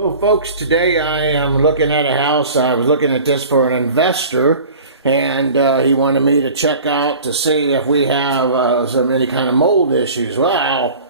Well, folks, today I am looking at a house. I was looking at this for an investor, and he wanted me to check out to see if we have any kind of mold issues. Well,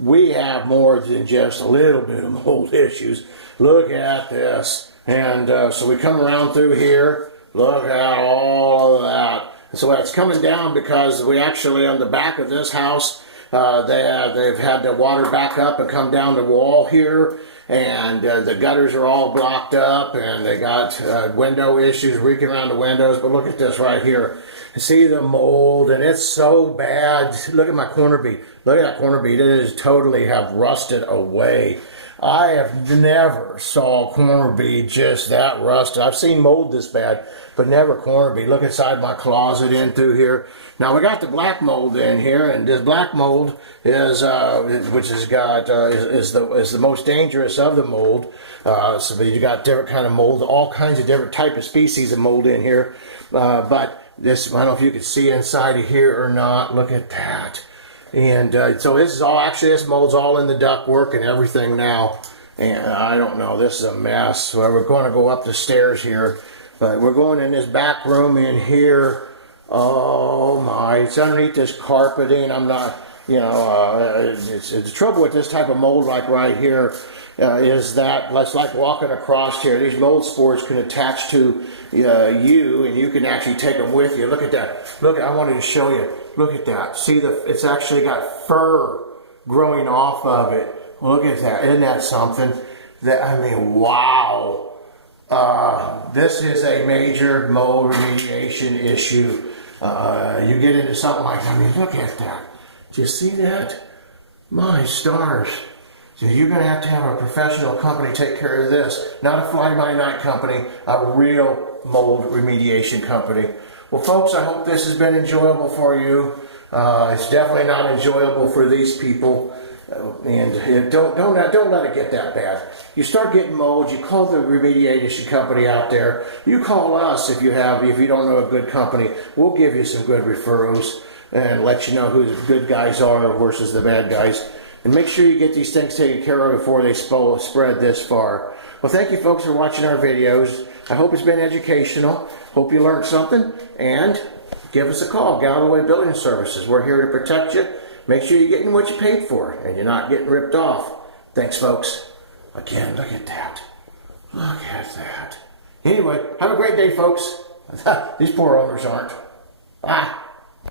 we have more than just a little bit of mold issues. Look at this. And so we come around through here. Look at all of that. And so it's coming down because we actually, on the back of this house, they've had the water back up and come down the wall here, and the gutters are all blocked up, and they got window issues, leaking around the windows. But look at this right here. See the mold, and it's so bad. Look at my corner bead. Look at that corner bead. It is totally have rusted away. I have never saw corner bead just that rusted. I've seen mold this bad, but never corner bead. Look inside my closet in through here. Now we got the black mold in here, and this black mold is the most dangerous of the mold. So you got different kind of mold, all kinds of different type of species of mold in here. But this, I don't know if you can see inside of here or not. Look at that. And so this is all, actually this mold's all in the ductwork and everything now. And I don't know, this is a mess. So we're going to go up the stairs here. But we're going in this back room in here. Oh my, it's underneath this carpeting. I'm not, you know, it's the trouble with this type of mold like right here is that it's like walking across here. These mold spores can attach to you, and you can actually take them with you. Look at that. Look, I wanted to show you. Look at that. See, it's actually got fur growing off of it. Look at that. Isn't that something? I mean, wow. This is a major mold remediation issue. You get into something like that. I mean, look at that. Do you see that? My stars. So you're going to have a professional company take care of this. Not a fly-by-night company, a real mold remediation company. Well, folks, I hope this has been enjoyable for you. It's definitely not enjoyable for these people. And don't let it get that bad. You start getting mold, you call the remediation company out there. You call us if you don't know a good company. We'll give you some good referrals and let you know who the good guys are versus the bad guys. And make sure you get these things taken care of before they spread this far. Well, thank you folks for watching our videos. I hope it's been educational. Hope you learned something. And give us a call, Galloway Building Services. We're here to protect you. Make sure you're getting what you paid for and you're not getting ripped off. Thanks, folks. Again, look at that. Look at that. Anyway, have a great day, folks. These poor owners aren't.